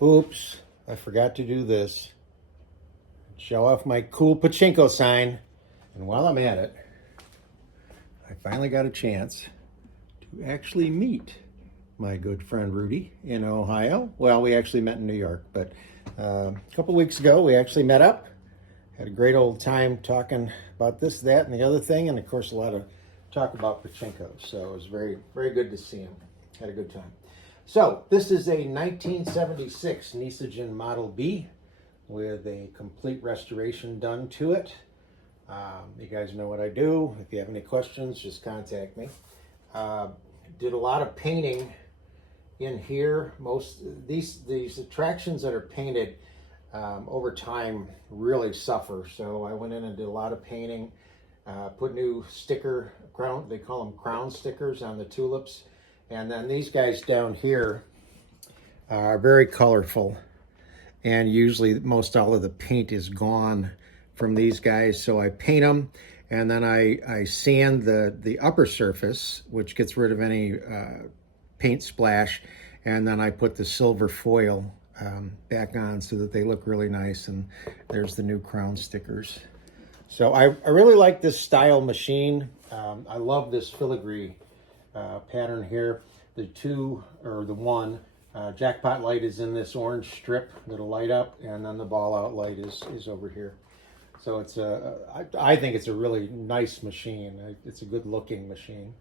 Oops, I forgot to do this. Show off my cool pachinko sign. And while I'm at it, I finally got a chance to actually meet my good friend Rudy in Ohio. Well, we actually met in New York, but a couple weeks ago we actually met up. Had a great old time talking about this, that, and the other thing, and of course a lot of talk about pachinko. So it was very, very good to see him. Had a good time. So this is a 1976 Nishijin Model B with a complete restoration done to it. You guys know what I do. If you have any questions, just contact me. Did a lot of painting in here. Most these attractions that are painted over time really suffer. So I went in and did a lot of painting. Put new sticker crown. They call them crown stickers on the tulips. And then these guys down here are very colorful, and usually most all of the paint is gone from these guys. So I paint them, and then I sand the upper surface, which gets rid of any paint splash, and then I put the silver foil back on so that they look really nice. And there's the new crown stickers. So I really like this style machine. I love this filigree pattern here. The one jackpot light is in this orange strip that'll light up, and then the ball out light is over here. So it's I think it's a really nice machine. It's a good looking machine.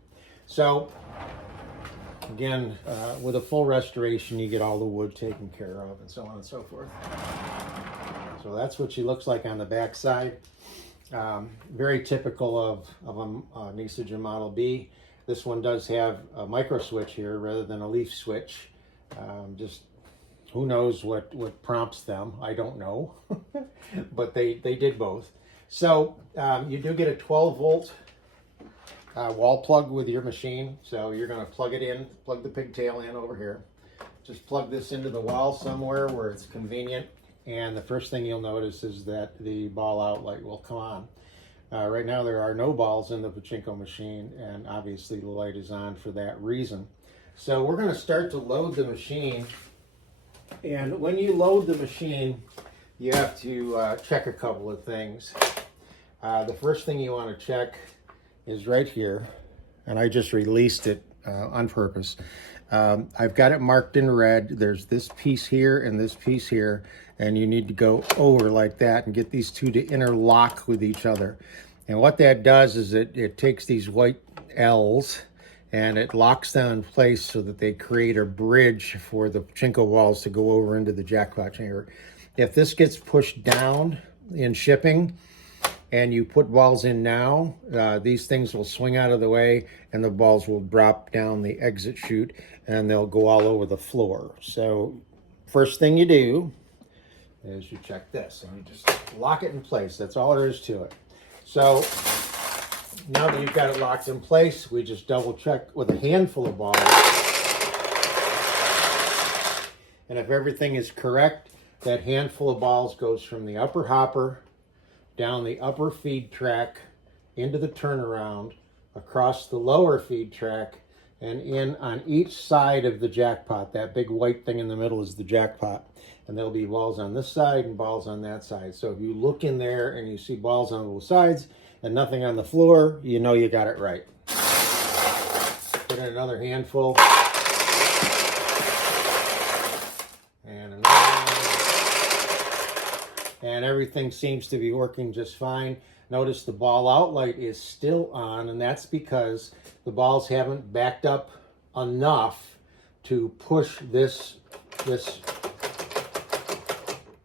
So again, with a full restoration, you get all the wood taken care of and so on and so forth. So that's what she looks like on the back side. Very typical of a Nishijin Model B. This one does have a micro switch here rather than a leaf switch. Just who knows what prompts them. I don't know, but they did both. So you do get a 12 volt wall plug with your machine. So you're going to plug it in, plug the pigtail in over here. Just plug this into the wall somewhere where it's convenient. And the first thing you'll notice is that the ball out light will come on. Right now there are no balls in the pachinko machine, and obviously the light is on for that reason. So we're going to start to load the machine. And when you load the machine, you have to check a couple of things. The first thing you want to check is right here, and I just released it on purpose. I've got it marked in red. There's this piece here and this piece here, and you need to go over like that and get these two to interlock with each other. And what that does is it takes these white L's and it locks them in place so that they create a bridge for the pachinko balls to go over into the jackpot chamber. If this gets pushed down in shipping and you put balls in now, these things will swing out of the way and the balls will drop down the exit chute and they'll go all over the floor. So first thing you do is you check this and you just lock it in place. That's all there is to it. So now that you've got it locked in place, we just double check with a handful of balls. And if everything is correct, that handful of balls goes from the upper hopper down the upper feed track into the turnaround, across the lower feed track, and in on each side of the jackpot. That big white thing in the middle is the jackpot. And there'll be balls on this side and balls on that side. So if you look in there and you see balls on both sides and nothing on the floor, you know you got it right. Put in another handful. And another one. And everything seems to be working just fine. Notice the ball out light is still on, and that's because the balls haven't backed up enough to push this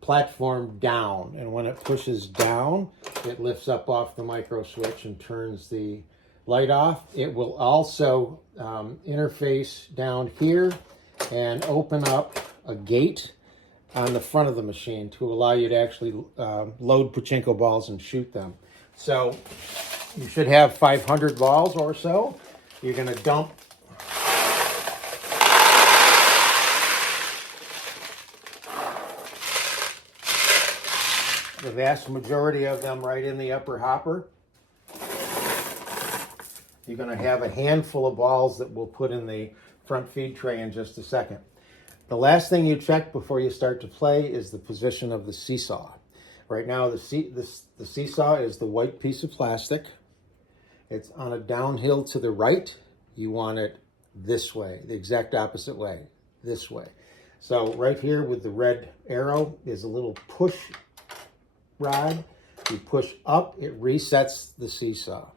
platform down. And when it pushes down, it lifts up off the micro switch and turns the light off. It will also interface down here and open up a gate on the front of the machine to allow you to actually load pachinko balls and shoot them. So you should have 500 balls or so. You're going to dump the vast majority of them right in the upper hopper. You're going to have a handful of balls that we'll put in the front feed tray in just a second. The last thing you check before you start to play is the position of the seesaw. Right now, the seesaw is the white piece of plastic. It's on a downhill to the right. You want it this way, the exact opposite way, this way. So right here with the red arrow is a little push rod. You push up, it resets the seesaw.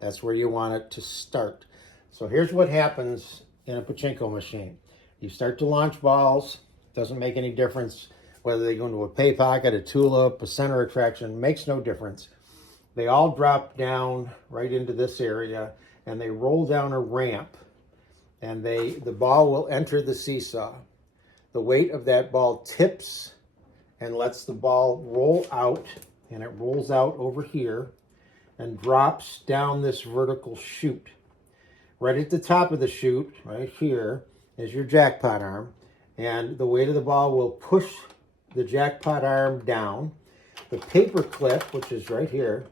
That's where you want it to start. So here's what happens in a pachinko machine. You start to launch balls. Doesn't make any difference whether they go into a pay pocket, a tulip, a center attraction, makes no difference. They all drop down right into this area and they roll down a ramp, and the ball will enter the seesaw. The weight of that ball tips and lets the ball roll out, and it rolls out over here and drops down this vertical chute. Right at the top of the chute, right here, is your jackpot arm, and the weight of the ball will push the jackpot arm down. The paper clip, which is right here,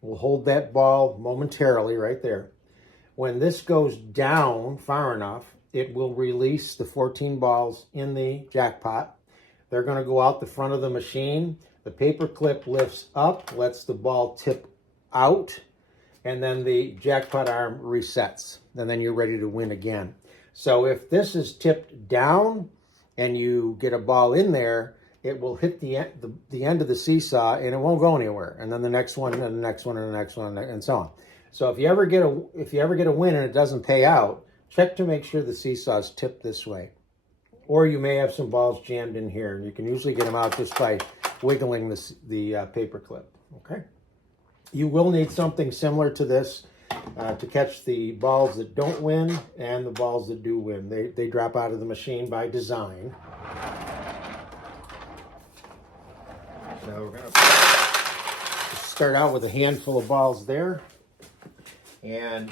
will hold that ball momentarily right there. When this goes down far enough, it will release the 14 balls in the jackpot. They're going to go out the front of the machine. The paper clip lifts up, lets the ball tip out, and then the jackpot arm resets. And then you're ready to win again. So if this is tipped down and you get a ball in there, it will hit the end of the seesaw and it won't go anywhere. And then the next one and the next one and the next one and so on. So if you ever get a win and it doesn't pay out, check to make sure the seesaw is tipped this way. Or you may have some balls jammed in here, and you can usually get them out just by wiggling the paper clip. Okay. You will need something similar to this to catch the balls that don't win and the balls that do win. They drop out of the machine by design. So we're going to start out with a handful of balls there. And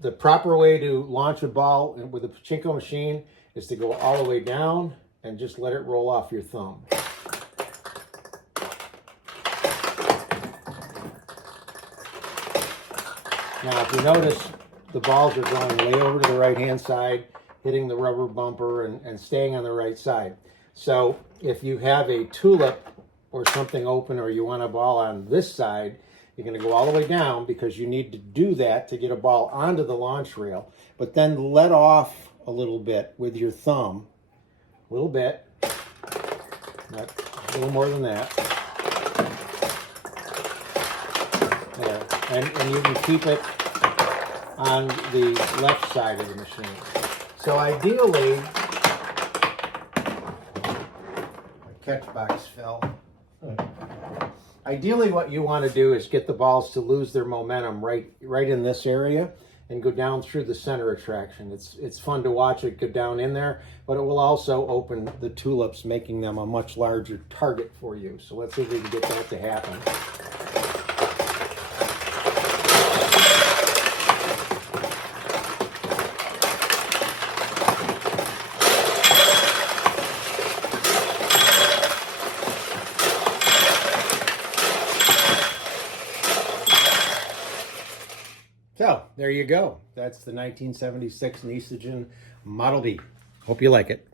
the proper way to launch a ball with a pachinko machine is to go all the way down and just let it roll off your thumb. Now, if you notice, the balls are going way over to the right-hand side, hitting the rubber bumper and staying on the right side. So if you have a tulip or something open, or you want a ball on this side, you're going to go all the way down because you need to do that to get a ball onto the launch rail. But then let off a little bit with your thumb. A little bit. Not a little more than that. There. And you can keep it on the left side of the machine. So ideally, my catch box fell. Ideally, what you want to do is get the balls to lose their momentum right in this area and go down through the center attraction. It's fun to watch it go down in there, but it will also open the tulips, making them a much larger target for you. So let's see if we can get that to happen. So, there you go. That's the 1976 Nishijin Model B. Hope you like it.